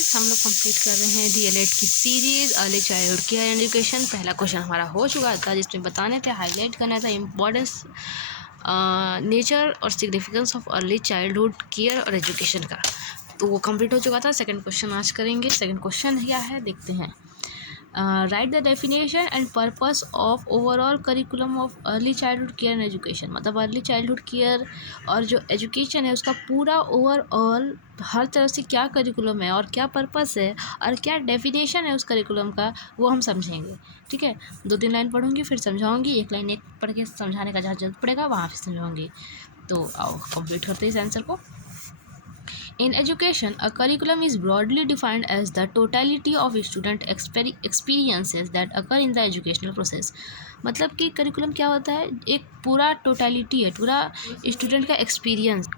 Guys, हम लोग complete कर रहे हैं डीएलएड की series early childhood care and education. पहला क्वेश्चन हमारा हो चुका था जिसमें बताने थे, हाईलाइट करना था इम्पोर्टेंस, नेचर और significance of early childhood care और एजुकेशन का। तो वो कंप्लीट हो चुका था। सेकंड क्वेश्चन आज करेंगे। सेकंड क्वेश्चन क्या है देखते हैं। Right the definition and purpose of overall curriculum of early childhood care and education. मतलब अर्ली चाइल्डहुड केयर और जो एजुकेशन है उसका पूरा ओवरऑल हर तरह से क्या करिकुलम है और क्या पर्पस है और क्या डेफिनेशन है उस करिकुलम का, वो हम समझेंगे। ठीक है, 2-3 लाइन पढ़ूंगी फिर समझाऊंगी। एक लाइन एक पढ़ के समझाने का जहाँ जरूरत पड़ेगा वहाँ फिर समझाऊंगी। तो आओ कंप्लीट करते हैं इस आंसर को। In education, a curriculum is broadly defined as the totality of student experiences that occur in the educational process. मतलब कि करिकुलम क्या होता है, एक पूरा टोटलिटी है, पूरा स्टूडेंट का एक्सपीरियंस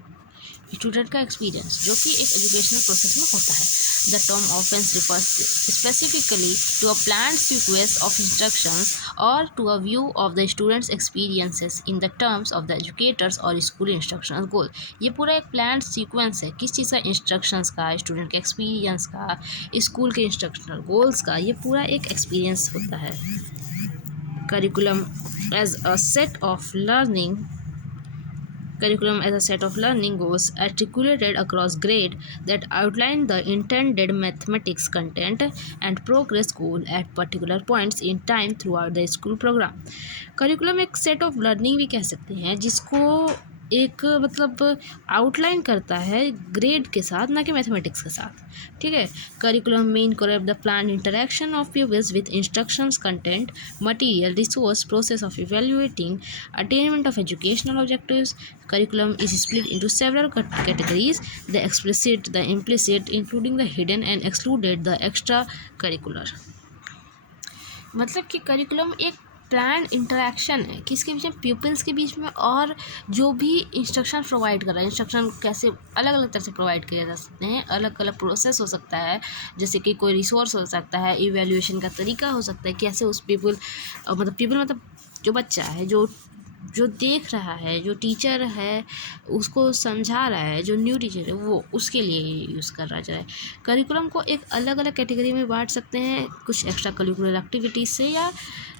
जो कि एक एजुकेशनल प्रोसेस में होता है। The term often refers specifically to a planned sequence of instructions or to a view of the students' experiences in the terms of the educators or school instructional goal। ये पूरा एक planned sequence है, किस चीज़ का, instructions का, student के experience का, school के इंस्ट्रक्शनल गोल्स का। ये पूरा एक एक्सपीरियंस होता है। Curriculum as a set of learning Curriculum as a set of learning goals articulated across grade that outline the intended mathematics content and progress goal at particular points in time throughout the school program। Curriculum एक set of learning भी कह सकते हैं, जिसको एक मतलब outline करता है ग्रेड के साथ, ना कि मैथमेटिक्स के साथ। ठीक है, करिकुलम में incorporate the plan interaction of pupils with instructions, content, material, resource, process of evaluating attainment of educational objectives। Curriculum is split into several categories: the explicit, the implicit, including the hidden, and excluded the extracurricular। मतलब कि curriculum एक plan interaction है किसके बीच में, peoples के बीच में, और जो भी इंस्ट्रक्शन प्रोवाइड कर रहा है। इंस्ट्रक्शन कैसे अलग अलग तरह से प्रोवाइड किए जा सकते हैं, अलग अलग प्रोसेस हो सकता है, जैसे कि कोई रिसोर्स हो सकता है, इवैल्यूएशन का तरीका हो सकता है, कैसे उस पीपल मतलब जो बच्चा है, जो देख रहा है, जो टीचर है उसको समझा रहा है, जो न्यू टीचर है वो उसके लिए यूज़ कर रहा है। करिकुलम को एक अलग अलग कैटेगरी में बांट सकते हैं, कुछ एक्स्ट्रा करिकुलर एक्टिविटीज़ से, या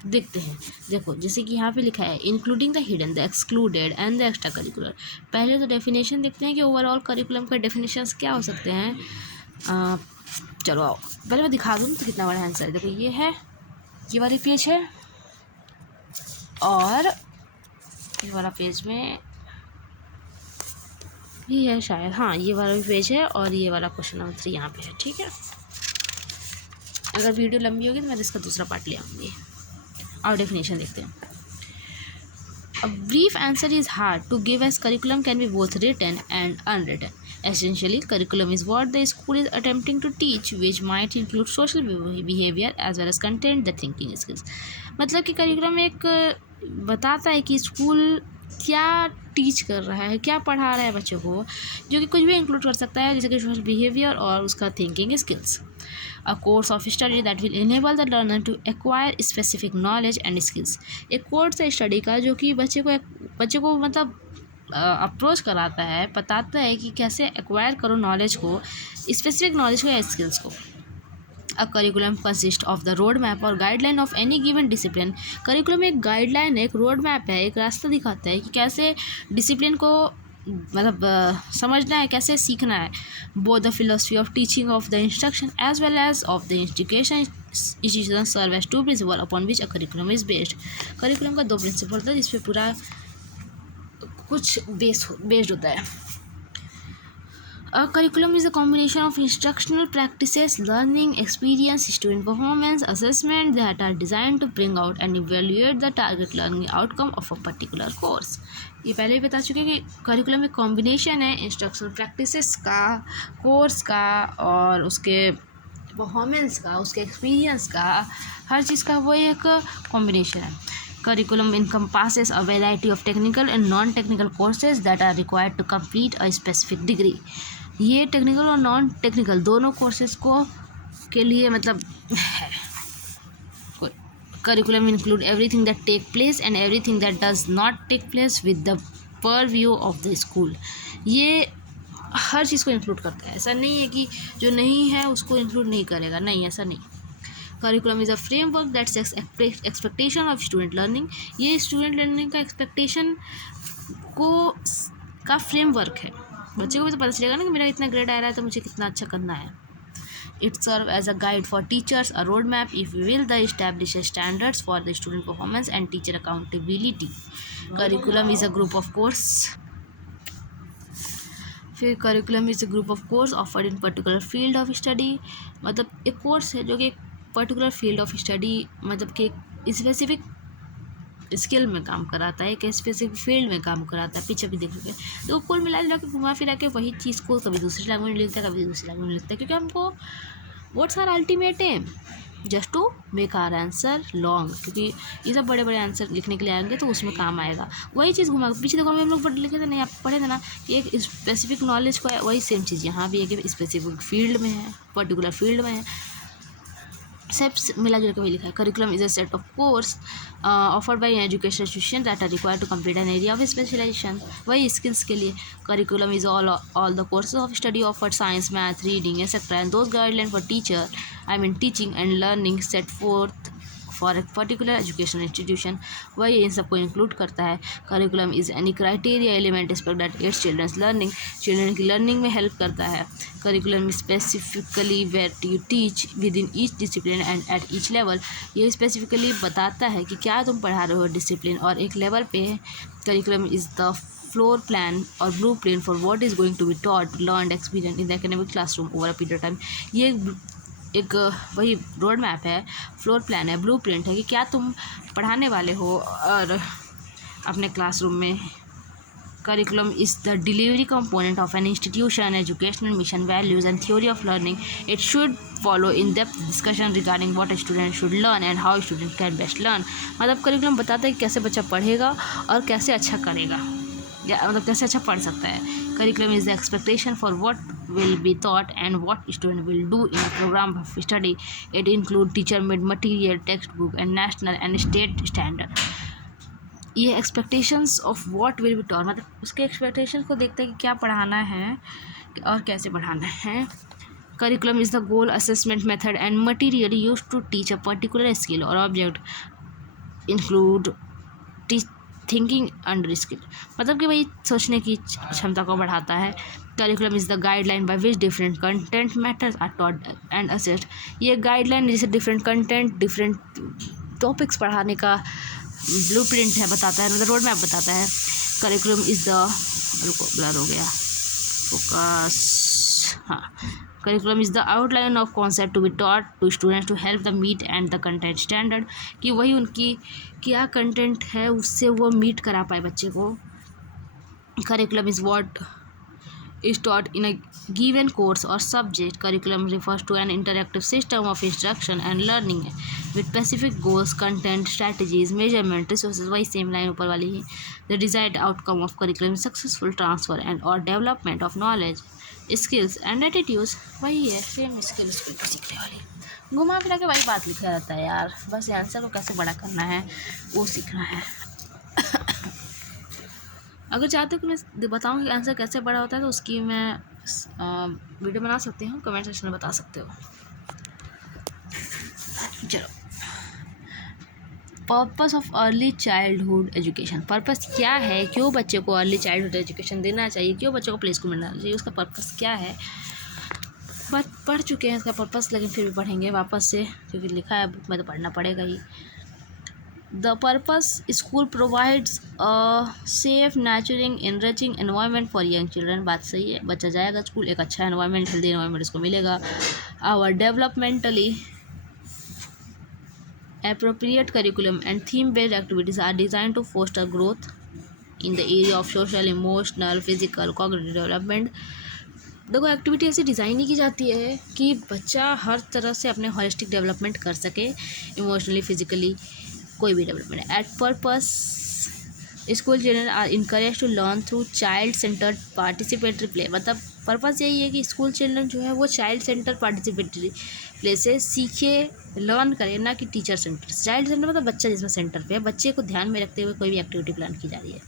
देखते हैं। देखो जैसे कि यहाँ पे लिखा है including the hidden, the excluded and the extra curricular. पहले तो डेफिनेशन देखते हैं कि ओवरऑल करिकुलम का डेफिनेशंस क्या हो सकते हैं। चलो आओ पहले मैं दिखा दूँ तो कितना बड़ा आंसर है। देखो ये है, ये वाली पेज है, और ये वाला पेज में भी है शायद, हाँ ये वाला भी पेज है, और ये वाला क्वेश्चन नंबर 3 यहाँ पे है। ठीक है, अगर वीडियो लंबी होगी तो मैं इसका दूसरा पार्ट ले आऊँगी। और डेफिनेशन देखते हैं। A brief answer is hard to give as curriculum can be both written and unwritten. Essentially, curriculum is what the school is attempting to teach, which might include social behavior as well as content, the thinking skills। मतलब कि curriculum एक बताता है कि school क्या teach कर रहा है, क्या पढ़ा रहा है बच्चों को, जो कि कुछ भी इंक्लूड कर सकता है, जैसे कि सोशल बिहेवियर और उसका thinking skills. A course of study that will enable the learner to acquire specific knowledge and skills। एक कोर्स है स्टडी का जो कि बच्चे को मतलब अप्रोच कराता है, बताता है कि कैसे एक्वायर करो नॉलेज को, स्पेसिफिक नॉलेज को या स्किल्स को। A curriculum consists of the road map और guideline of any given discipline. Curriculum एक गाइडलाइन है, एक रोड मैप है, एक रास्ता दिखाता है कि कैसे डिसिप्लिन को मतलब समझना है, कैसे सीखना है। Both the philosophy of teaching of the instruction as well as of the education institution serve as 2 principal upon which a curriculum is based. Curriculum का 2 प्रिंसिपल होता है जिस पे पूरा कुछ बेस्ड होता है। A curriculum is a combination of instructional practices, learning experience, student performance assessment that are designed to bring out and evaluate the target learning outcome of a particular course। ये पहले ही बता चुके हैं कि करिकुलम एक combination है instructional practices का, course का, और उसके परफॉर्मेंस का, उसके एक्सपीरियंस का, हर चीज़ का वो एक कॉम्बिनेशन है। Curriculum encompasses a variety of technical and non-technical courses that are required to complete a specific degree। ये टेक्निकल और नॉन टेक्निकल दोनों कोर्सेज को के लिए मतलब है। Curriculum include everything that take place and everything that does not take place with the purview of the school. ये हर चीज़ को इंक्लूड करता है। ऐसा नहीं है कि जो नहीं है उसको इंक्लूड नहीं करेगा, नहीं, ऐसा नहीं। Curriculum is a framework that sets expectation of student learning. ये स्टूडेंट लर्निंग का एक्सपेक्टेशन को का फ्रेमवर्क है। बच्चे को भी तो पता चलेगा ना कि मेरा इतना ग्रेड आ रहा है तो मुझे कितना अच्छा करना है। It serves as a guide for teachers, a roadmap, if you will, that establishes standards for the student performance and teacher accountability. Curriculum is a group of course. फिर curriculum is a group of course offered in particular field of study. मतलब एक course है जो कि एक particular field of study, मतलब कि specific skill में काम कराता है, एक स्पेसिफिक फील्ड में काम कराता है। पीछे भी देखोगे तो कुल मिला जुला के घुमा फिरा के वही चीज़ को कभी दूसरी लैंग्वेज में लिखता है, कभी दूसरी लैंग्वेज में लिखता है, क्योंकि हमको what's our ultimate aim just to make our answer long, क्योंकि ये सब बड़े बड़े आंसर लिखने के लिए आएंगे तो उसमें काम आएगा। वही चीज़ घुमा पीछे देखो, हम लोग पढ़ लिखे थे नहीं, आप पढ़े थे ना कि एक स्पेसिफिक नॉलेज को है, वही सेम चीज़ यहाँ भी एक स्पेसिफिक फील्ड में है, पर्टिकुलर फील्ड में है, सब मिला जुल के वही लिखा है। Curriculum is a set of course offered by education institution that are required to complete an area of specialization. वही स्किल्स के लिए curriculum is all the courses of study offered science, math, reading etcetera and those guideline for teacher, I mean teaching and learning set forth for a particular education institution. वही इन सबको include करता है। Curriculum is any criteria element aspect that ads children's learning, children की learning में help करता है। Curriculum specifically where you teach within each discipline and at each level. ये स्पेसिफिकली बताता है कि क्या तुम पढ़ा रहे हो डिसिप्लिन और एक लेवल पे। Curriculum is the floor plan और blue print for what is going to be taught learn experience in the academic classroom over a period of time. ये एक वही रोड मैप है, फ्लोर प्लान है, blue print है कि क्या तुम पढ़ाने वाले हो और अपने क्लासरूम में। Curriculum is the delivery component of an institution educational mission values and theory of learning. It should follow in depth discussion regarding what student should learn and how student can best learn. मतलब curriculum बताता है कि कैसे बच्चा पढ़ेगा और कैसे अच्छा करेगा, या मतलब कैसे अच्छा पढ़ सकता है। Curriculum is the expectation for what will be taught and what student will do in a program of study. It include teacher made material, textbook and national and state standard. ये expectations of what will be taught, मतलब उसके expectations को देखता है कि क्या पढ़ाना है और कैसे पढ़ाना है। Curriculum is the goal assessment method and material used to teach a particular skill or object. Include thinking under skill, मतलब कि वही सोचने की क्षमता को बढ़ाता है। Curriculum is the guideline by which different content matters are taught and assessed. ये गाइडलाइन जैसे डिफरेंट कंटेंट, डिफरेंट टॉपिक्स पढ़ाने का ब्लूप्रिंट है, बताता है, मतलब रोड मैप बताता है। करिकुलम इज़ द, रुको ब्लर हो गया फोकस, हाँ, curriculum is the outline of concept to be taught to students to help the meet and the content standard, कि वही उनकी क्या कंटेंट है उससे वो मीट करा पाए बच्चे को। Curriculum is what is taught in a given course or subject. Curriculum refers to an interactive system of instruction and learning with specific goals, content, strategies, measurement, resources. वही सेम लाइन ऊपर वाली है। The desired outcome of curriculum successful transfer and or development of knowledge, skills and attitudes. वही है same skills को सीखने वाली, घुमा फिरा के वही बात लिखा रहता है यार, बस आंसर को कैसे बड़ा करना है वो सीखना है। अगर चाहते हो कि मैं बताऊँ कि आंसर कैसे बड़ा होता है तो उसकी मैं वीडियो बना सकती हूँ, कमेंट सेक्शन में बता सकते हो। चलो, purpose of early childhood education. Purpose क्या है, क्यों बच्चे को अर्ली चाइल्डहुड एजुकेशन देना चाहिए, क्यों बच्चे को प्ले स्कूल में डालना चाहिए, उसका पर्पस क्या है। पढ़ चुके हैं इसका पर्पस, लेकिन फिर भी पढ़ेंगे वापस से क्योंकि लिखा है बुक में तो पढ़ना पड़ेगा ही। The purpose school provides a safe, nurturing, enriching environment for young children. बात सही है, बच्चा जाएगा स्कूल, एक अच्छा environment, healthy environment उसको मिलेगा। Our developmentally appropriate curriculum and theme-based activities are designed to foster growth in the area of social, emotional, physical, cognitive development. देखो, एक्टिविटी ऐसी डिज़ाइन ही की जाती है कि बच्चा हर तरह से अपने होलिस्टिक डेवलपमेंट कर सके, इमोशनली, फिजिकली, कोई भी development. At purpose school children are encourage to learn through child centered participatory play. मतलब पर्पस यही है कि स्कूल चिल्ड्रन जो है वो चाइल्ड सेंटर पार्टिसिपेटरी प्ले से सीखे, लर्न करे, ना कि टीचर सेंटर। चाइल्ड सेंटर मतलब बच्चा जिसमें सेंटर पे है, बच्चे को ध्यान में रखते हुए कोई भी एक्टिविटी प्लान की जा रही है।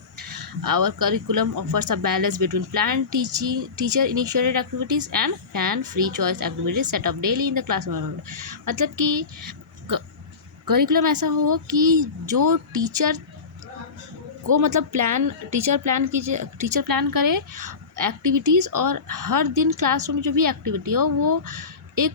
Our curriculum offers a balance between planned teacher initiated activities and fan free choice activities set up daily in the classroom environment. मतलब कि करिकुलम ऐसा हो कि जो टीचर को मतलब टीचर प्लान करे एक्टिविटीज़, और हर दिन क्लासरूम में जो भी एक्टिविटी हो वो एक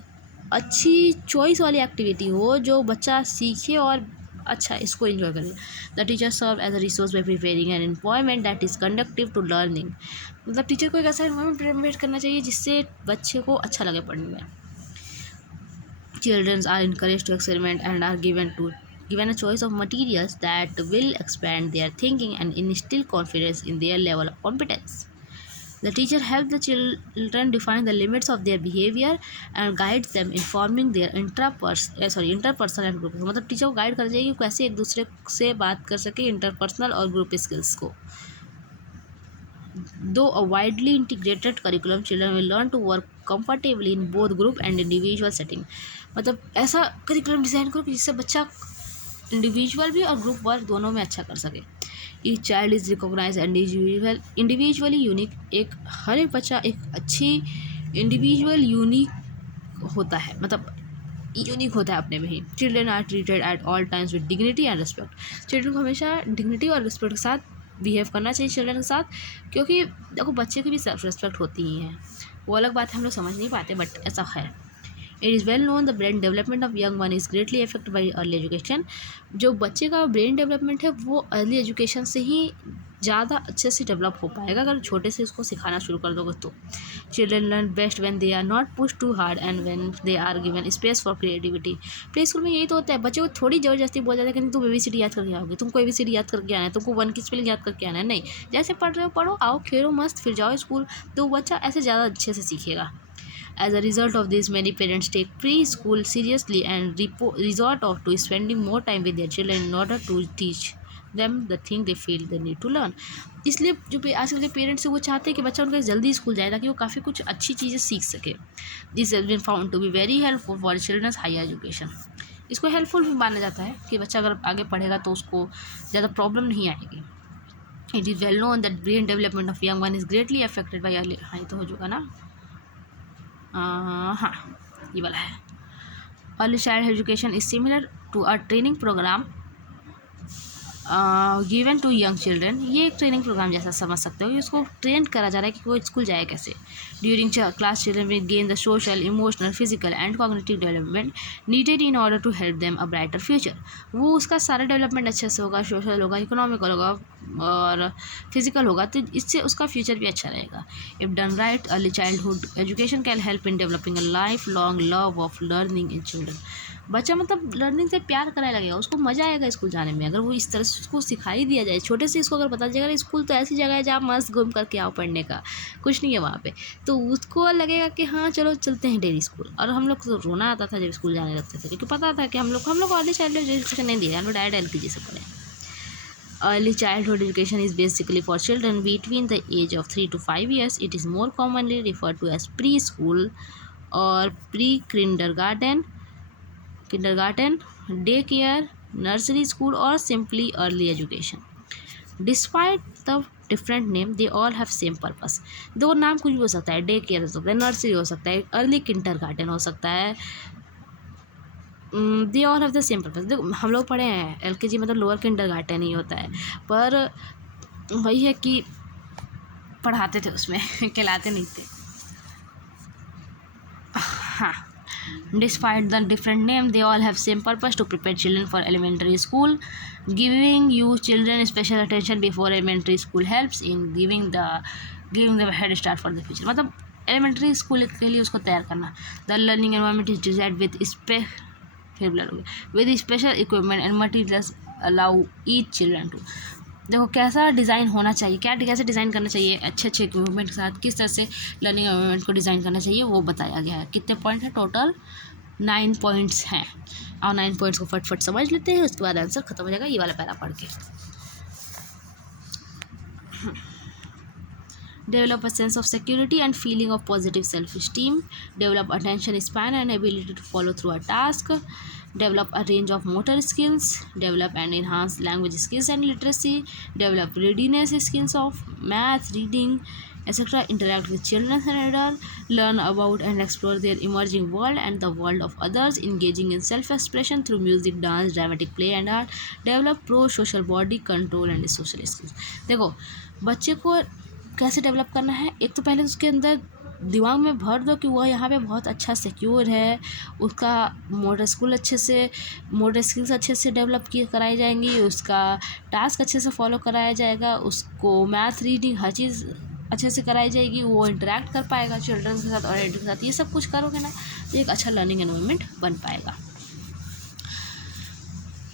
अच्छी चॉइस वाली एक्टिविटी हो जो बच्चा सीखे और अच्छा इसको एंजॉय करे. The teacher serve as a resource by preparing an environment that is conductive to learning. मतलब टीचर को एक ऐसा एनवायरनमेंट प्रिपेयर करना चाहिए जिससे बच्चे को अच्छा लगे पढ़ने में. Children are encouraged to experiment and are given a choice of materials that will expand their thinking and instill confidence in their level of competence. The teacher helps the children define the limits of their behavior and guides them, informing their interpersonal and group. मतलब teacher को guide कर जाएगी कि कैसे एक दूसरे से बात कर सके इंटरपर्सनल और ग्रुप स्किल्स को. Though a widely integrated curriculum, children will learn to work comfortably in both group and individual setting. मतलब ऐसा करिकुलम डिज़ाइन करो कि जिससे बच्चा इंडिविजुअल भी और ग्रुप वर्क दोनों में अच्छा कर सके. Each child is recognise individually unique. हर एक बच्चा एक अच्छी इंडिविजुअल यूनिक होता है, मतलब यूनिक होता है अपने में ही. Children are treated at all times with dignity and respect. Children को हमेशा डिग्निटी और रिस्पेक्ट के साथ बिहेव करना चाहिए चिल्ड्रन के साथ, क्योंकि देखो बच्चे की भी सेल्फ रिस्पेक्ट होती ही है. वो अलग बात है, हम लोग समझ नहीं पाते, बट ऐसा है. It is well known the brain development of young one is greatly affected by early education. जो बच्चे का ब्रेन डेवलपमेंट है वो अर्ली एजुकेशन से ही ज़्यादा अच्छे से डेवलप हो पाएगा अगर छोटे से इसको सिखाना शुरू कर दोगे तो. Children learn best when they are not push too hard and when they are given space for creativity. Play school में यही तो होता है, बच्चे को थोड़ी ज़बरदस्ती बोल जाता है कि तुम ABCD याद करके आओगे, तुमको ABCD याद करके आना है, तुमको 1 की स्पेलिंग याद करके आना है. नहीं, जैसे पढ़ रहे हो पढ़ो, आओ खेलो मस्त, फिर जाओ स्कूल. तो बच्चा ऐसे ज़्यादा अच्छे से सीखेगा. As a result of this, many parents take preschool seriously and resort to spending more time with their children in order to teach them the thing they feel they need to learn. इसलिए जो आजकल के parents हैं वो चाहते हैं कि बच्चा उनका जल्दी स्कूल जाए ताकि वो काफ़ी कुछ अच्छी चीज़ें सीख सके. This has been found to be very helpful for children's higher education. इसको हेल्पफुल भी माना जाता है कि बच्चा अगर आगे पढ़ेगा तो उसको ज़्यादा प्रॉब्लम नहीं आएगी. It is well known that brain development of young one is greatly affected by early. हाँ, ये तो हो चुका ना. हाँ, ये वाला है. Early child education is similar to a training program given to young children. ये एक ट्रेनिंग प्रोग्राम जैसा समझ सकते हो. इसको ट्रेन करा जा रहा है कि वो स्कूल जाए कैसे. During class children will gain the social, emotional, physical and cognitive development needed in order to help them a brighter future. वो उसका सारा डेवलपमेंट अच्छे से होगा, सोशल होगा, इकोनॉमिकल होगा और फिजिकल होगा, तो इससे उसका फ्यूचर भी अच्छा रहेगा. If done right, early childhood education can help in developing a life long love of learning in children. बच्चा मतलब लर्निंग से प्यार कराने लगेगा, उसको मज़ा आएगा स्कूल जाने में अगर वो इस तरह से उसको सिखाई दिया जाए छोटे से. इसको अगर पता चलेगा स्कूल तो ऐसी जगह है जहाँ मस्त घूम करके आओ, पढ़ने का कुछ नहीं है वहाँ पे, तो उसको लगेगा कि हाँ चलो चलते हैं डेली स्कूल. और हम लोग तो रोना आता था जब स्कूल जाने लगते थे, क्योंकि पता था कि हम लोग अर्ली चाइल्डहुड एजुकेशन नहीं दिया, हम लोग डायरेक्ट LKG से पढ़े. Early childhood education is basically for children between the age of 3 to 5 years. It is more commonly referred to as preschool or pre-kindergarten, daycare, nursery school, or simply early education. Despite the different name, they all have same purpose. दो नाम कुछ भी हो सकता है, day care हो सकता है, नर्सरी हो सकता है, अर्ली किंडरगार्टन हो सकता है. They all have the same purpose. देखो हम लोग पढ़े हैं LKG मतलब लोअर किंडरगार्टन ही होता है, पर वही है कि पढ़ाते थे उसमें खिलाते नहीं थे. हाँ, despite the different name, they all have same purpose to prepare children for elementary school. Giving you children special attention before elementary school helps in giving them a head start for the future. मतलब elementary school के लिए उसको तैयार करना. The learning environment is designed with special equipment and materials allow each children to. देखो कैसा design होना चाहिए, कैसे डिज़ाइन करना चाहिए अच्छे इक्विपमेंट के साथ, किस तरह से लर्निंग एनवायरनमेंट को डिज़ाइन करना चाहिए वो बताया गया है. कितने पॉइंट हैं टोटल? 9 पॉइंट्स हैं, और 9 पॉइंट्स को फटफट समझ लेते हैं, उसके बाद आंसर खत्म हो जाएगा ये वाला पैरा पढ़ के. develop a sense of security and feeling of positive self-esteem, develop attention span and ability to follow through a task, develop a range of motor skills, develop and enhance language skills and literacy, develop readiness skills of math, reading, etc., interact with children and adults, learn about and explore their emerging world and the world of others, engaging in self-expression through music, dance, dramatic play and art, develop pro-social body control and social skills. देखो बच्चे को कैसे develop करना है, एक तो पहले उसके अंदर दिमाग में भर दो कि वह यहाँ पे बहुत अच्छा सिक्योर है, उसका मोटर स्किल्स अच्छे से डेवलप की कराई जाएंगी, उसका टास्क अच्छे से फॉलो कराया जाएगा, उसको मैथ, रीडिंग हर चीज़ अच्छे से कराई जाएगी, वो इंटरेक्ट कर पाएगा चिल्ड्रन के साथ और एडल्ट के साथ। ये सब कुछ करोगे ना तो एक अच्छा लर्निंग एनवायरनमेंट बन पाएगा।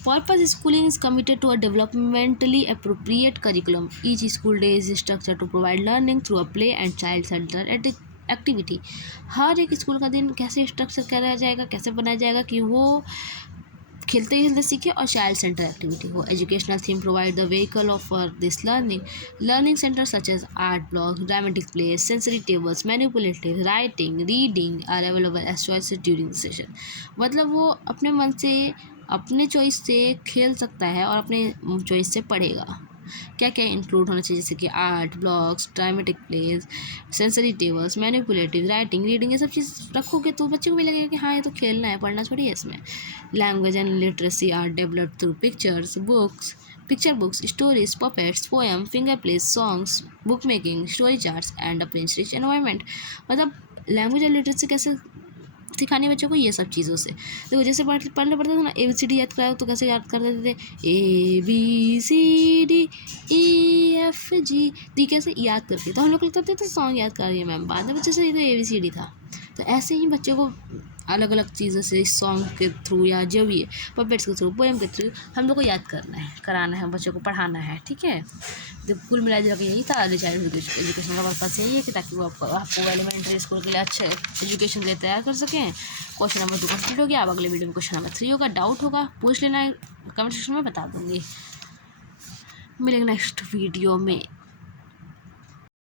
Purpose schooling is committed to a developmentally appropriate curriculum. Each school day is structured to provide learning through a play and child-centered activity. हर एक स्कूल का दिन कैसे स्ट्रक्चर कराया जाएगा, कैसे बनाया जाएगा कि वो खेलते खेलते सीखे और चाइल्ड सेंटर एक्टिविटी हो। Educational theme provide the vehicle of for this learning center such as art block, dramatic play, sensory tables, manipulative, writing, reading are available as choice during session. मतलब वो अपने मन से अपने चॉइस से खेल सकता है और अपने चॉइस से पढ़ेगा। क्या क्या इंक्लूड होना चाहिए, जैसे कि art blocks, dramatic plays, sensory tables, manipulative, writing, reading, ये सब चीज़ रखोगे तो बच्चे को भी लगेगा कि हाँ ये तो खेलना है, पढ़ना थोड़ी है इसमें। Language and literacy are developed through picture books, stories, puppets, poem, finger plays, songs, book making, story charts and a print rich environment. मतलब लैंग्वेज और लिटरेसी कैसे सिखाने बच्चों को, ये सब चीज़ों से। देखो जैसे पढ़ने पड़ता था ना, ABCD याद कराओ तो कैसे याद कर देते थे, ABCDEFG, डी कैसे याद करके, तो हम लोग करते थे सॉन्ग याद कर रही है मैम, बाद में बच्चे से तो ABCD था। तो ऐसे ही बच्चों को अलग अलग चीज़ों से सॉन्ग के थ्रू या जो भी है पपेट्स के थ्रू, पोएम के थ्रू हम लोग को याद करना है, कराना है, बच्चों को पढ़ाना है, ठीक है। तो कुल मिला जुला के यही था अर्ली चाइल्डहुड एजुकेशन का पर्पस यही है कि ताकि वो आपको एलिमेंट्री स्कूल के लिए अच्छे एजुकेशन के लिए तैयार कर सकें। क्वेश्चन नंबर 2 कंप्लीट हो गया। अब अगले वीडियो में क्वेश्चन नंबर 3 होगा। डाउट होगा पूछ लेना, कमेंट सेक्शन में बता दूँगी। मिलेंगे नेक्स्ट वीडियो में।